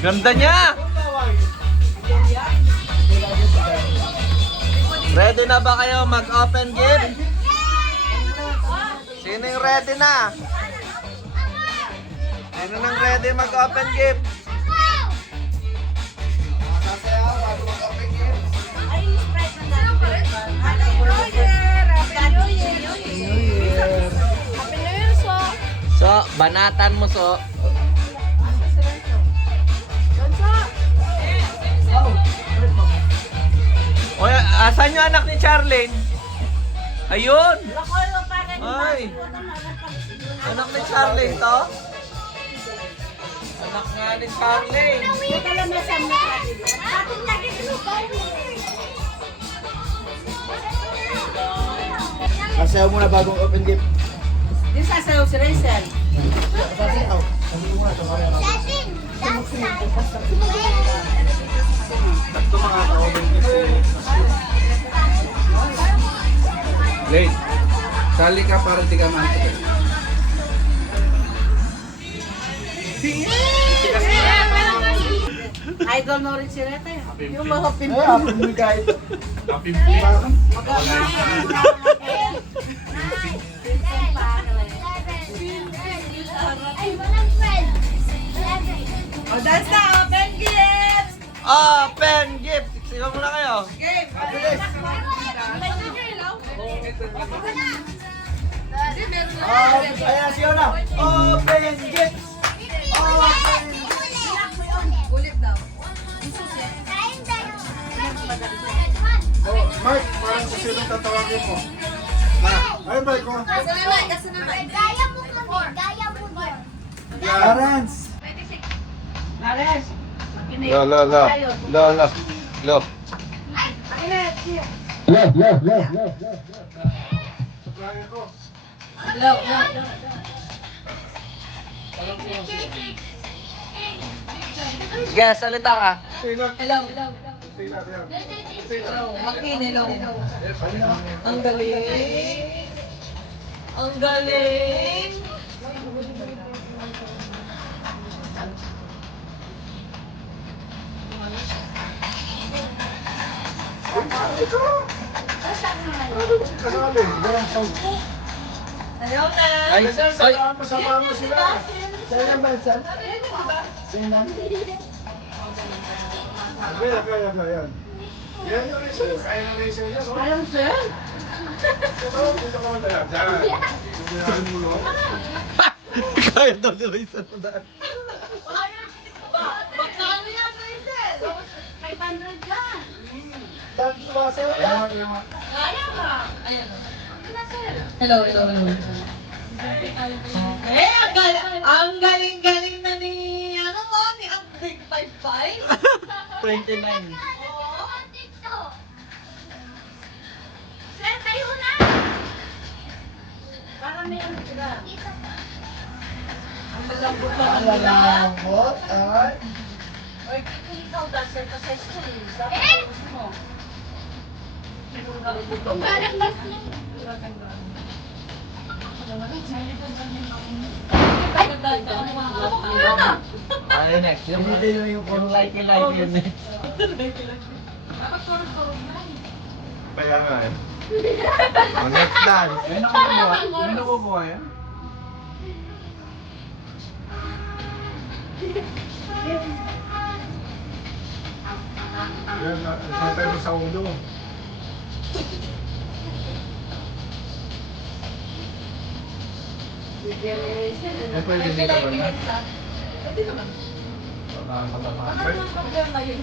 Ganda niya! Ready na ba kayo mag-open gift? Sino yung ready na? Sino nang ready mag-open gift? So, banatan mo so. O, asan yung anak ni Charlene? Ayun! Ay! Anak ni Charlene to? Anak nga ni Charlene. Sasayaw muna bagong open gift. Di sasayaw si Rachel. Sasayaw. Sabi mo na, tumari ako. Ito mga open gift. Late. Sali ka para di ka mantika. Idol mo rin si Rete. Yung mga Ay, happy new guys. Happy O, dance na! Open gifts! Open gift! Sigaw muna kayo. Game! Ayan, siya na. Open gift. Open Ulit daw. Oh, Mark, parang kung sinong tatawagin mo. Ayun ba ko? Kasunamay. Gaya mo kami, gaya mo yun. Lawrence. Nares! Lo, lo, lo. Lo, lo. Lo. Sabihin ko. Hello, hello. Sige, salita ka. Hello, hello. Makin, hello. Ang galing. Ang galing. Kasali, walang sound. Ayaw na. Ay, ay. Masama mo sila. Sa'yo ba, San? Sa'yo na. Kaya. Yan yung reason. Kaya na reason yan. Ayaw sir. Ito, dito ka man tayo. Diyan. Kaya daw ni Raisan mo daan. Magkano yan, Rachel? 500 yan. Dahil sumasayaw ka. Kaya ka. Ayan. Hello, hello, hello. Eh, ang galing-galing na ni, ano mo, ni Andrik 55. 29. Oo. Sir, tayo na. Para may ano sila. Ang malambot na Ang lalambot at Oy, ikaw dancer ka sa school. Dapat Eh? gusto mo. Parang Ay, next. Yung yung like yun eh. kaya nga eh. Oh, next dance. May nakukuha? May nakukuha yan? Yan, natay mo sa ulo. Eh, pwede dito ba na? Pwede naman. Ano naman problema yun?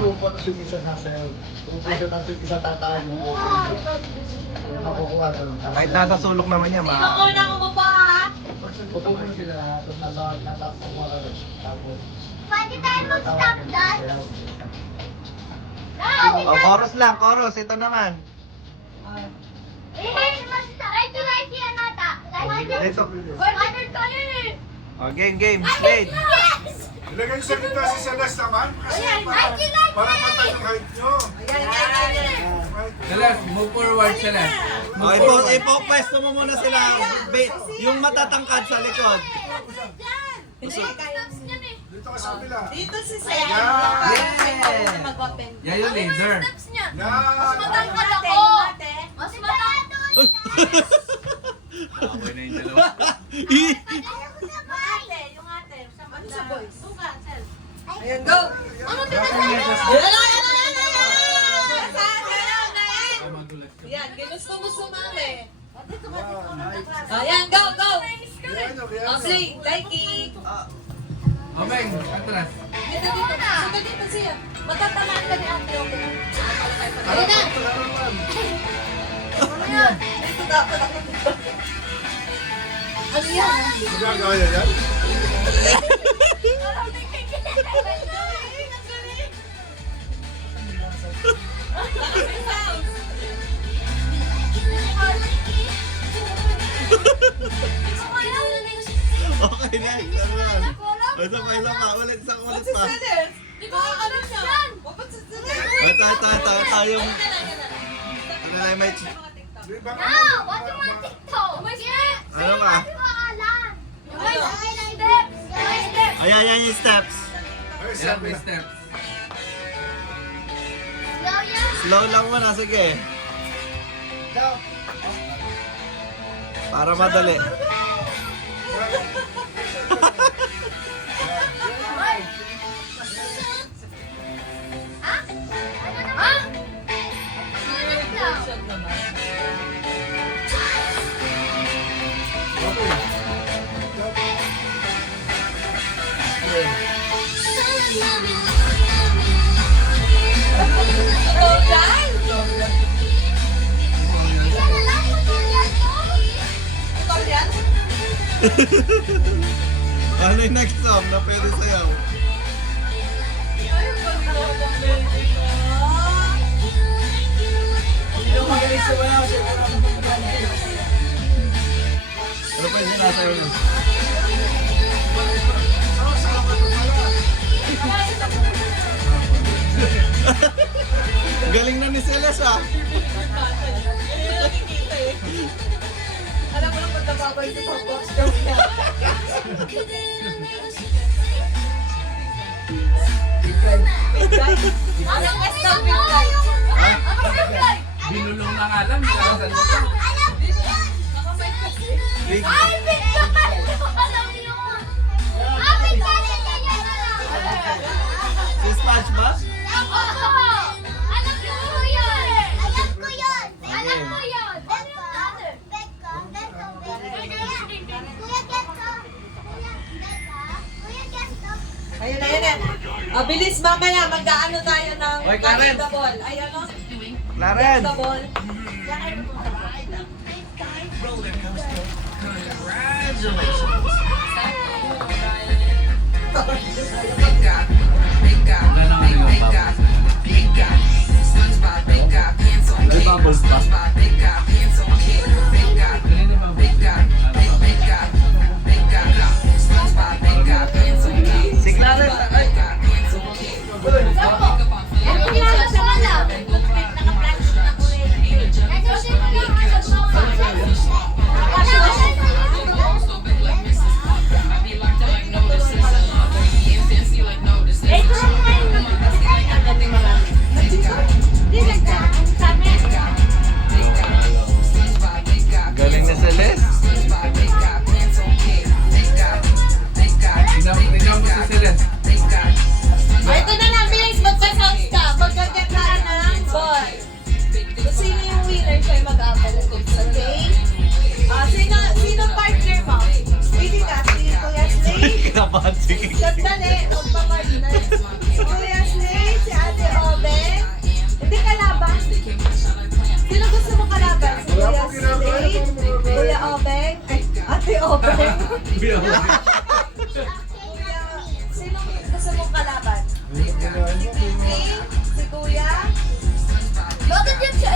Grupot yung isa sasayaw. Grupot ang isa tataan mo. Nakukuha to. Kahit nasa sulok naman niya, Sino una kumupa? Pupulong sila. Tapos natakuha ka rin. Tapos pwede tayo mag-stop dance. Oh, chorus lang, chorus. Ito naman. Ito na si Anata. Ito. Mother ko yun eh. Oh, game. Slade. Yes! ilagay sa kita si Celeste naman. Kasi I like para patay yung height nyo. Celeste, move forward, Celeste. Oh, ipopwesto mo muna sila. Yung matatangkad sa likod. Dyan! Snaps dyan eh. Dito ka sa kabila. Dito si Sir. Yes! Mag-open. Yan yung laser. Steps niya. Yan! Matangkad Ate, ako. ate. Mas matangkad. Okay na yung dalawa. Ate, yung ate. Ano sa boys? Suka, Sir. Ayan, go. Ano pinasabi? Yan, ginusto mo sumami. Yan. Ayan, go, go. Yan, yan. Oh, play, Likey. Obeng, atras. Dito, dito. Dito, dito siya. Matatamaan ka ni ate, okay? Harap ka, harapan. Dito dapat ako dito. Ano yan? Magagawa yan yan? Okay na, isa na. Isa pa. Ulit pa. Di ba ano siya? Wapat sa sinners. Ito yung... Ano na yung may... Di ba? Now, what's your TikTok? Ano ka? Ayan yung steps. Ay, Yan, sabi may na. steps. Slow lang muna, sige. Jump. Para madali. Ito, guys. Ikaw yan? Ano yung next song na pwede sayaw? Ay, ang ganda ng baby ko. Ano pwede sinasayaw yun? Galing na ni Celes ah. Hindi nakikita eh. Alam mo lang kung nababay si Papa. Joke niya. Anong S ng big guy? Binulong na nga lang. Nakasan mo pa. Nakamay kasi. Big. Ay, bigla pa rin ko alam yun. Ah, bigla rin niya yan. Si Smash ba? Oo. Alam ko yun. Alam ko yun. Alam ko yun. Ayun na yun eh. Bilis mamaya, mag-ano tayo ng Oy, Karen. the ball. Ayun o. Clarence! The ball. Wala na ngayon yung bubbles. May bubbles pa. Kanina bubbles. Si Clarence! Ay! Ano ginagawa sa wala? Galing na Celes! Tingnan mo si Celeste. Ito na lang, bilis. Magpa-sounds ka. Magkagat ka ng ball. Kung sino yung winner, siya yung mag-apple. Okay? Sino partner mo? Pili ka. Si Kuya Slay. Kinabahan sige. Sandali. Magpa-partner. Si Kuya Slay, si Ate Obe. Hindi kalaban. Sino gusto mo kalaban? Si Kuya Slay, Kuya Obeng, ay, Ate Obeng. Sino gusto mo kalaban? Si Titi, si Kuya. Bakit yan siya?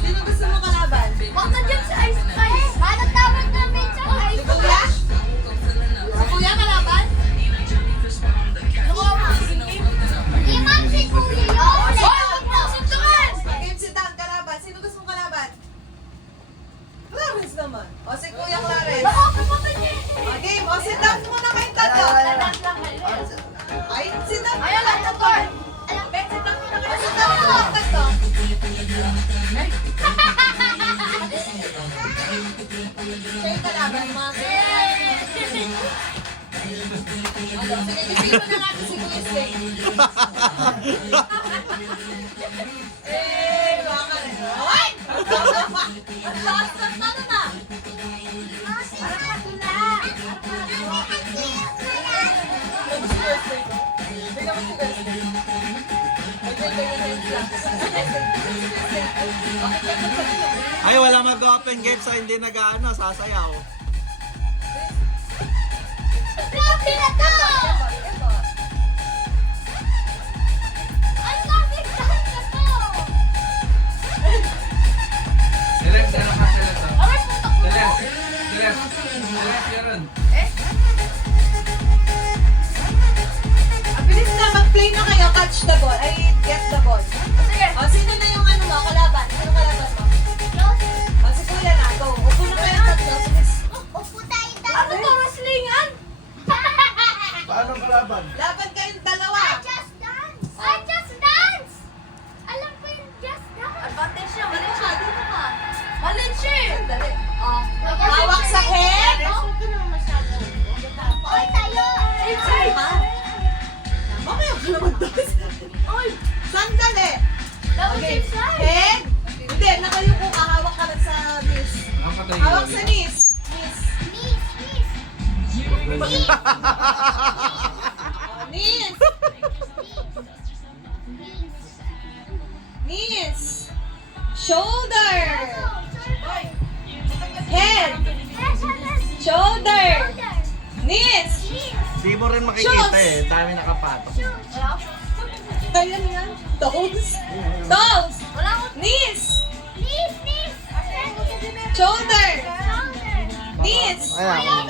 Sino gusto mo kalaban? Bakit yan siya? Hanap tawag namin siya. Si Kuya? Si Kuya kalaban? Hindi man si Kuya yun. Game si Dan kalaban. Sino gusto mo kalaban? Clarence naman. yung kalaban, mga sige, isipin na natin si Kuya Slay. Baka rin. Ay! Ang lakas ng tanong na. Bigyan mo si Kuya Slay. Ay, wala mag-open gate sa hindi nag-ano, sasayaw. Grabe na to! Ang lapit-lapit na to! Select, ano ka select? Aray, putak mo! Select, Sharon. Ang bilis na, mag-play na kayo, catch the ball. Ay, get the ball. Sige. O, sino na yung ano mo, kalaban? Sino kalaban mo? O, si Kuya na, go. Upo na kayo tatlo. Bilis. Upo tayo tayo. Ano to, wrestlingan? Paano kalaban? Laban kayong dalawa. I just dance! I just dance! Alam ko yung just dance. Advantage siya, malin siya. Dito ka. Malin siya. Dali. O, Hawak hawak sa head. Huwag ka naman masyado. Oy, tayo! Inside. Ha? Mamaya ka naman daw. Oy, sandali. Dapat Okay, inside. head. Hindi, nakayo ko ka. Hawak ka lang sa knees. Ang patay Hawak sa knees. Knees. Miss, miss. O, knees. Knees. Shoulder. Head. Shoulder. Knees. Di mo rin makikita eh, dami nakapatok. Kaya niya. Toes. Toes. Wala ko. Knees. Miss, miss. Shoulder. Knees. Ayan.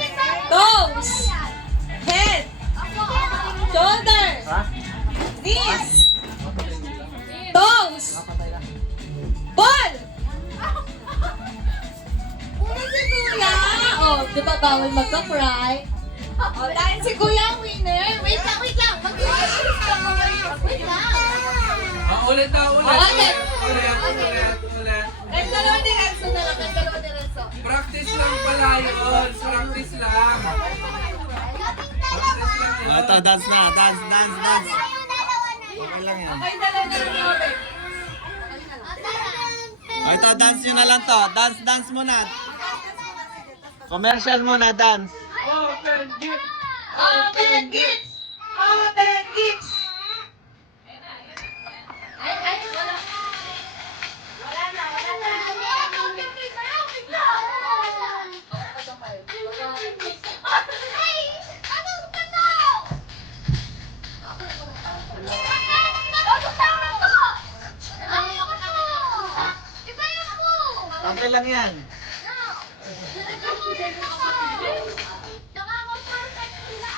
Toes. Head. Shoulder. Ha? Knees. Toes. Ball. Una si Kuya. Oh, di ba bawal magka-cry? Oh, dahil si Kuya ang winner. Wait lang, wait lang. Wait lang. Ulit na, ulit. Ulit. Ulit. Ang dalawa ni Renzo na lang. Ang dalawa ni Renzo. Practice lang pala yun. Practice lang. Practice lang yun. Ito, dance na, dance. Tayong dalawa na yan. Okay lang yan. Okay, dalawa na lang ni Obe. O, ito, dance nyo na lang to. Dance muna. Commercial muna, dance. Open gifts! Open gifts! Ay, wala. Wala na. Ay, anong tanaw? Iba yung po. Okay lang yan. Nakaka-perfect sila.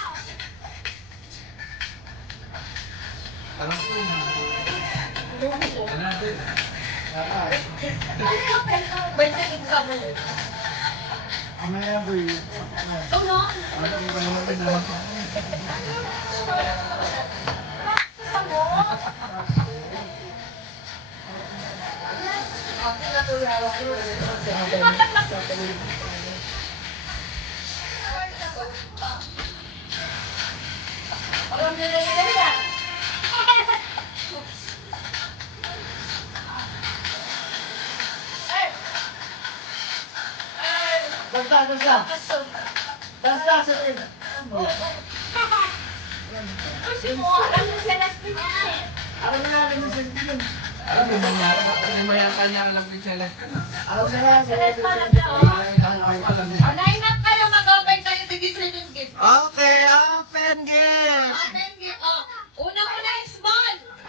Mamaya boy. Dance sa rin. Kasi mo, alam mo sa last minute. Alam na natin yung sentiment. Alam mo, mayata niya alam din siya lang. Alam na natin. Line up kayo, mag-open kayo, bigyan sa inyong gift. Okay, open game. Open